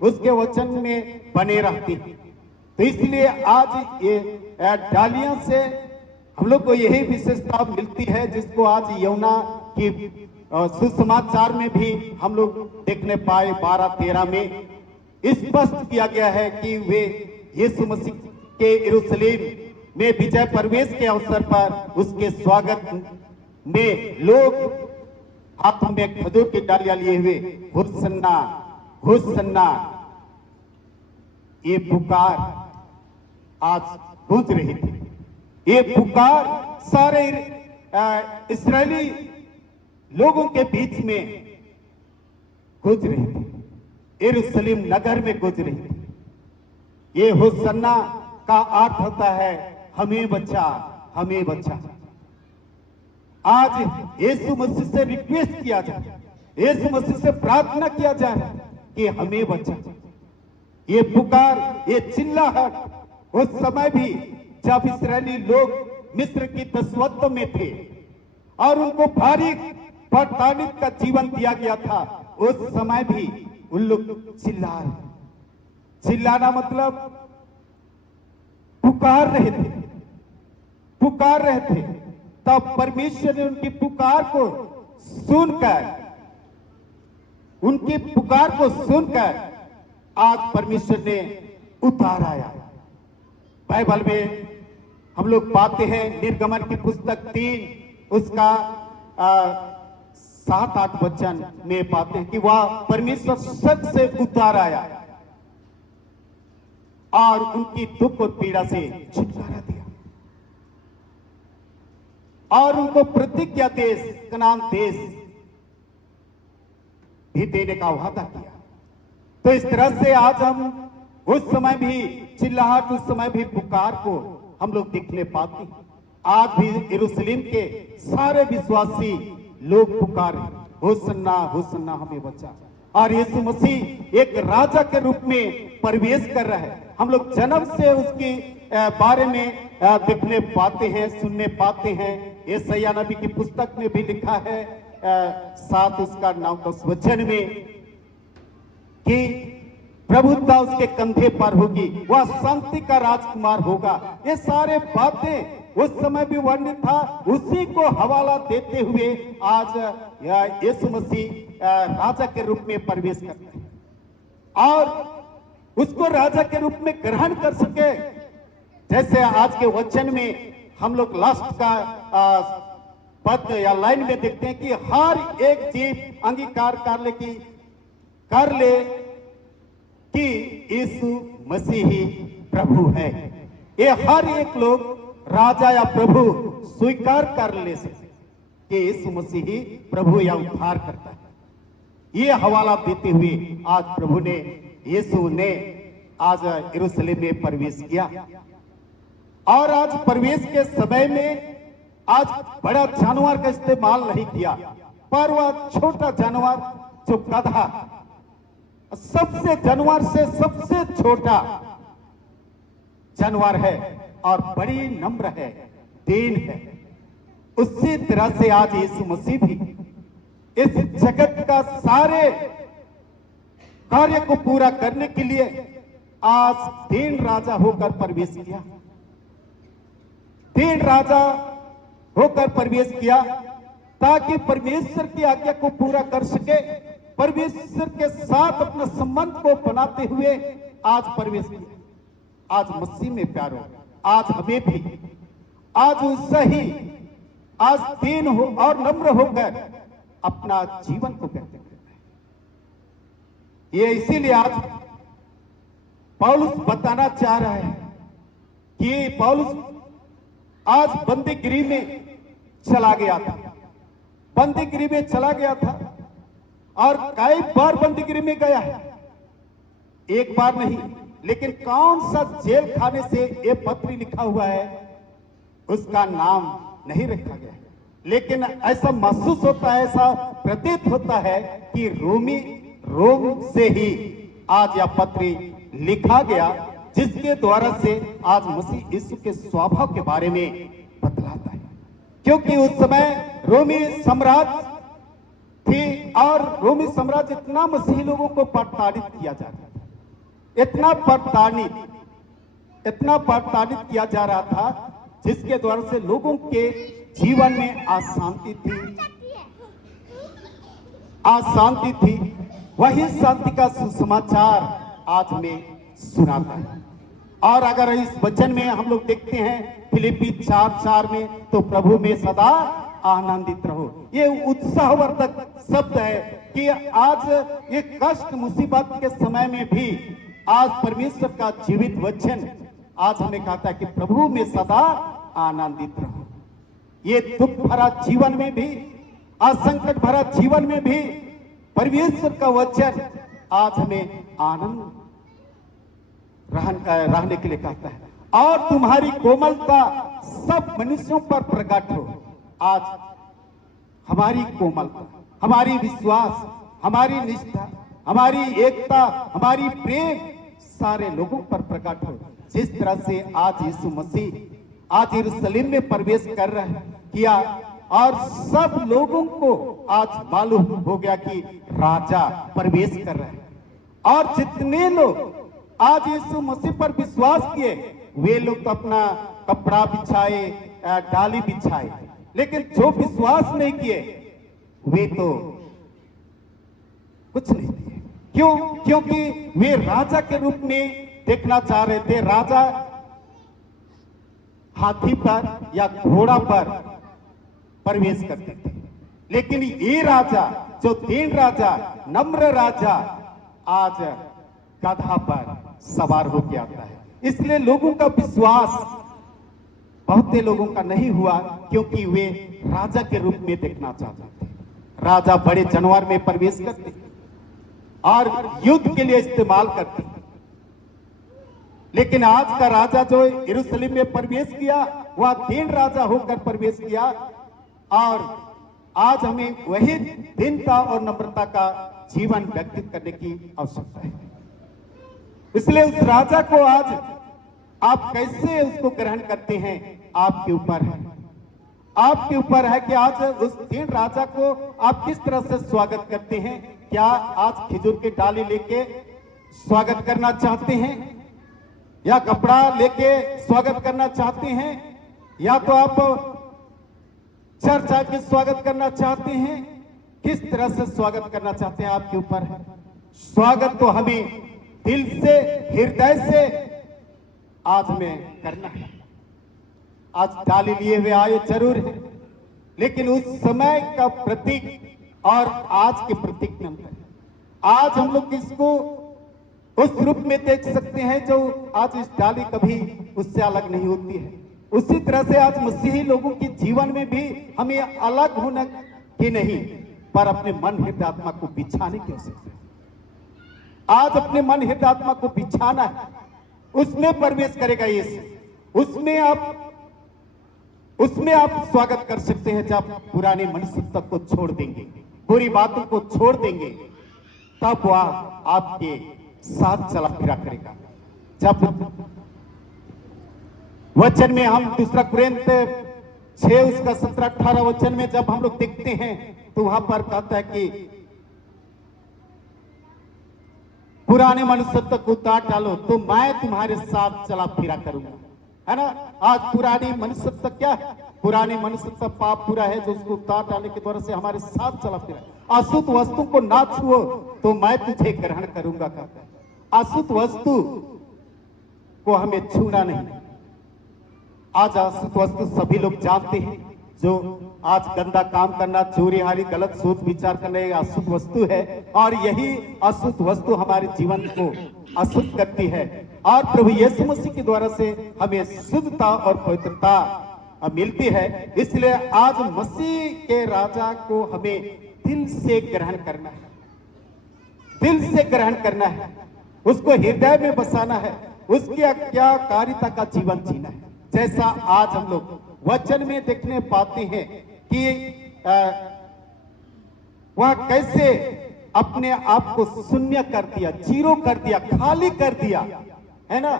उसके वचन में बने रहते हैं। तो इसलिए आज ये डालियों से हम लोग को यही विशेषता मिलती है, जिसको आज यमुना की सुसमाचार में भी हम लोग देखने पाए 12-13 में स्पष्ट किया गया है कि वे यीशु मसीह के यरूशलेम में विजय प्रवेश के अवसर पर उसके स्वागत में लोग हाथों में खजूर की डालियां लिए हुए होसन्ना होसन्ना ये पुकार आज गूंज रही थी। ये पुकार सारे इस्राएली लोगों के बीच में गूंज रही थी, यरूशलेम नगर में गूंज रही थी। ये होसन्ना का अर्थ होता है हमें बचा, हमें बचा। आज यीशु मसीह से रिक्वेस्ट किया जाए, यीशु मसीह से प्रार्थना किया जाए कि हमें बचा। ये पुकार, ये चिल्लाहट उस समय भी जब इस्राएली लोग मिस्र की दासत्व में थे और उनको भारी प्रताड़ित का जीवन दिया गया था, उस समय भी उन लोग चिल्ला रहे। चिल्लाना मतलब पुकार रहे थे, पुकार रहे थे। तब परमेश्वर ने उनकी पुकार को सुनकर, उनकी पुकार को सुनकर आज परमेश्वर ने उतार आया। बाइबल में हम लोग पाते हैं निर्गमन की पुस्तक 3 उसका 7-8 वचन में पाते हैं कि वह परमेश्वर सच से उतार आया और उनकी दुख और पीड़ा से छुटकारा दिया और उनको प्रतिज्ञा देश, कनान देश भी देने का वादा किया। तो इस तरह से आज हम उस समय भी चिल्लाहट, उस समय भी पुकार को हम लोग देखने पाते हैं। आज भी यरूशलेम के सारे विश्वासी लोग पुकार होसन्ना होसन्ना हमें बचा। और यीशु मसीह एक राजा के रूप में प्रवेश कर रहा है। हम लोग जन्म से उसके बारे में देखने पाते हैं, सुनने पाते हैं। यशायाह नबी की पुस्तक में भी लिखा है 7 उसका 9-10 वचन में कि प्रभुता उसके कंधे पर होगी, वह शांति का राजकुमार होगा। ये सारे बातें उस समय भी वर्णित था, उसी को हवाला देते हुए आज यीशु मसीह राजा के रूप में प्रवेश करते हैं और उसको राजा के रूप में ग्रहण कर सके। जैसे आज के वचन में हम लोग लास्ट का पद या लाइन में देखते हैं कि हर एक जीव अंगीकार कर ले कि यीशु मसीह ही प्रभु है। ये हर एक लोग राजा या प्रभु स्वीकार कर ले सके कि यीशु मसीह ही प्रभु या उद्धार करता है। ये हवाला देते हुए आज प्रभु ने, यीशु ने आज यरूशलेम में प्रवेश किया और आज प्रवेश के समय में आज बड़ा जानवर का इस्तेमाल नहीं किया, पर वह छोटा जानवर जो गधा, सबसे जानवर से सबसे छोटा जानवर है और बड़ी नम्र है, दीन है। उसी तरह से आज यीशु मसीह भी इस जगत का सारे कार्य को पूरा करने के लिए आज दीन राजा होकर प्रवेश किया, दीन राजा होकर प्रवेश किया ताकि परमेश्वर की आज्ञा को पूरा कर सके, परमेश्वर के साथ अपना संबंध को बनाते हुए आज प्रवेश किया। आज मसीह में प्यारो, आज हमें भी आज सही, आज दीन हो और नम्र होकर अपना जीवन को व्यक्त करना है। ये इसीलिए आज पौलुस बताना चाह रहा है कि पौलुस आज बंदीगिरी में चला गया था, बंदीगिरी में चला गया था और कई बार बंदीगिरी में गया है, एक बार नहीं। लेकिन कौन सा जेल खाने से ये पत्री लिखा हुआ है उसका नाम नहीं रखा गया है, लेकिन ऐसा महसूस होता है, ऐसा प्रतीत होता है कि रोम से ही आज यह पत्री लिखा गया, जिसके द्वारा से आज मसीह यीशु के स्वभाव के बारे में बतलाता है। क्योंकि उस समय रोमी साम्राज्य थी और रोमी साम्राज्य इतना मसीही लोगों को प्रताड़ित किया जा रहा था, इतना प्रताड़ित किया जा रहा था, जिसके द्वारा से लोगों के जीवन में अशांति थी। वही शांति का सुसमाचार आज हमें सुनाता है। और अगर इस वचन में हम लोग देखते हैं फिलिप्पी 4:4 में, तो प्रभु में सदा आनंदित रहो। ये उत्साहवर्धक शब्द है कि आज ये कष्ट मुसीबत के समय में भी आज परमेश्वर का जीवित वचन आज हमें कहता है कि प्रभु में सदा आनंदित रहो। ये दुख भरा जीवन में भी, असंकट भरा जीवन में भी परमेश्वर का वचन आज हमें आनंद रहने के लिए कहता है। और तुम्हारी कोमलता सब मनुष्यों पर प्रकट हो। आज हमारी कोमलता, हमारी विश्वास, हमारी निष्ठा, हमारी एकता, हमारी प्रेम सारे लोगों पर प्रकट हो। जिस तरह से आज यीशु मसीह आज यरूशलेम में प्रवेश कर रहा है किया, और सब लोगों को आज मालूम हो गया कि राजा प्रवेश कर रहे हैं। और जितने लोग आज यीशु मसीह पर विश्वास किए, वे लोग तो अपना कपड़ा बिछाए, डाली बिछाए, लेकिन जो विश्वास नहीं किए वे तो कुछ नहीं किए। क्यों? क्योंकि वे राजा के रूप में देखना चाह रहे थे। राजा हाथी पर या घोड़ा पर प्रवेश करते थे, लेकिन ये राजा जो दीन राजा, नम्र राजा, आज गधा पर सवार होकर आता है। इसलिए लोगों का विश्वास बहुत लोगों का नहीं हुआ, क्योंकि वे राजा के रूप में देखना चाहते थे। राजा बड़े जानवर में प्रवेश करते और युद्ध के लिए इस्तेमाल करते, लेकिन आज का राजा जो यरूशलेम में प्रवेश किया, वह दीन राजा होकर प्रवेश किया। और आज हमें वही दीनता और नम्रता का जीवन व्यतीत करने की आवश्यकता है। इसलिए उस राजा को आज आप कैसे उसको ग्रहण करते हैं, आपके ऊपर है। आपके ऊपर है कि आज उस दीन राजा को आप किस तरह से स्वागत करते हैं। क्या आज खिजूर की डाली लेके स्वागत करना चाहते हैं, या कपड़ा लेके स्वागत करना चाहते हैं, या तो आप चर्च आके स्वागत करना चाहते हैं? किस तरह से स्वागत करना चाहते हैं, आपके ऊपर है। स्वागत तो हमें दिल से, हृदय से आज हमें करना है। आज डाली लिए हुए आए जरूर है, लेकिन उस समय का प्रतीक और आज के प्रतीक में अंतर है। आज हम लोग इसको उस रूप में देख सकते हैं जो आज इस डाली कभी उससे अलग नहीं होती है। उसी तरह से आज मसीही लोगों के जीवन में भी हमें अलग होना ही नहीं, पर अपने मन हृदय आत्मा को बिछाने की आवश्यकता है। आज अपने मन हृदय आत्मा को बिछाना है, उसमें प्रवेश करेगा यीशु। उसमें आप स्वागत कर सकते हैं। जब पुराने मनुष्यत्व को छोड़ देंगे, बुरी बातों को छोड़ देंगे, तब वह आपके साथ चला फिरा करेगा। जब वचन में हम 2 कुरिन्थियों 6 उसका 17-18 वचन में जब हम लोग देखते हैं, तो वहां पर कहता है कि पुराने मनुष्यत्व को उतार डालो तो मैं तुम्हारे साथ चला फिरा करूंगा, है ना। आज पुरानी मनुष्यत्व क्या है? पुराने मनुष्यत्व पाप पूरा है, जो उसको उतार डालने के द्वारा से हमारे साथ चला फिरा। अशुद्ध वस्तु को ना छुओ तो मैं तुझे ग्रहण करूंगा, कहता है। अशुद्ध वस्तु को हमें छूना नहीं। आज अशुद्ध वस्तु सभी लोग जानते हैं। जो आज गंदा काम करना, चोरी हारी, गलत सोच विचार करना, ये अशुद्ध वस्तु है। और यही अशुद्ध वस्तु हमारे जीवन को अशुद्ध करती है। और प्रभु यीशु मसीह के द्वारा से हमें शुद्धता और पवित्रता मिलती है। इसलिए आज मसीह के राजा को हमें दिल से ग्रहण करना है, दिल से ग्रहण करना है, उसको हृदय में बसाना है, उसकी आज्ञाकारिता का जीवन जीना है। जैसा आज हम लोग वचन में देखने पाते हैं कि वह कैसे अपने आप को शून्य कर दिया, जीरो कर दिया, खाली कर दिया, है ना।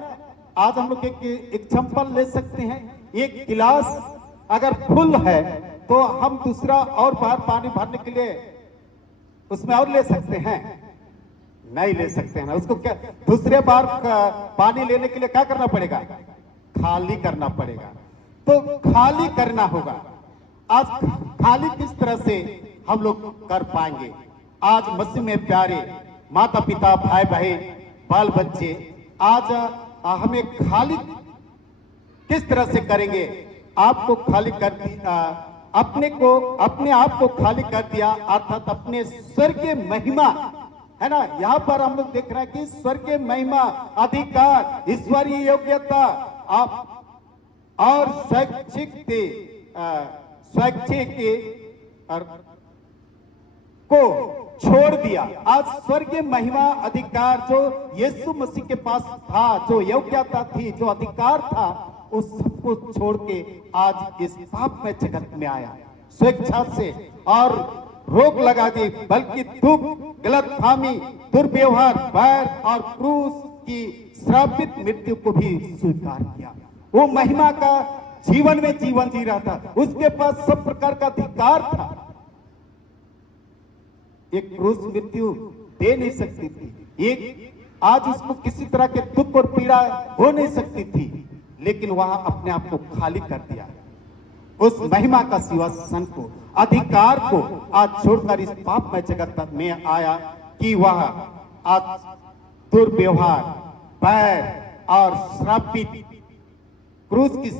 आज हम लोग एक एग्जाम्पल ले सकते हैं। एक गिलास अगर फुल है तो हम दूसरा और बाहर पानी भरने के लिए उसमें और ले सकते हैं, नहीं ले सकते हैं ना, उसको क्या दूसरे बार पानी लेने के लिए क्या करना पड़ेगा? खाली करना पड़ेगा। तो खाली करना होगा। आज खाली किस तरह से हम लोग कर पाएंगे? आज मसीह में प्यारे माता पिता, भाई बहन, बाल बच्चे, आज हमें खाली किस तरह से करेंगे? आपको खाली कर दिया, अपने आप को खाली कर दिया, अर्थात अपने स्वर्गीय महिमा, है ना। यहाँ पर हम लोग देख रहे हैं कि स्वर्गीय महिमा, अधिकार, ईश्वरीय योग्यता आप और स्वैच्छिक को छोड़ दिया। आज स्वर्गीय महिमा, अधिकार जो यीशु मसीह के पास था, जो योग्यता थी, जो अधिकार था, उस सबको छोड़ के आज इस पाप में जगत में आया स्वेच्छा से, और रोक लगा दी, बल्कि दुख, गलतफहमी, दुर्व्यवहार, बैर और क्रूस की श्रापित मृत्यु को भी स्वीकार किया। वो महिमा का जीवन में जीवन जी रहा था, उसके पास सब प्रकार का अधिकार था। एक क्रूस मृत्यु दे नहीं सकती थी, एक आज उसको किसी तरह के दुख और पीड़ा हो नहीं सकती थी, लेकिन वह अपने आप को खाली कर दिया। उस महिमा का सिंहासन को, अधिकार को आज छोड़कर इस पाप में जगत में आया कि वह आज दुर्व्यवहार, बैर और श्रापित क्रूस की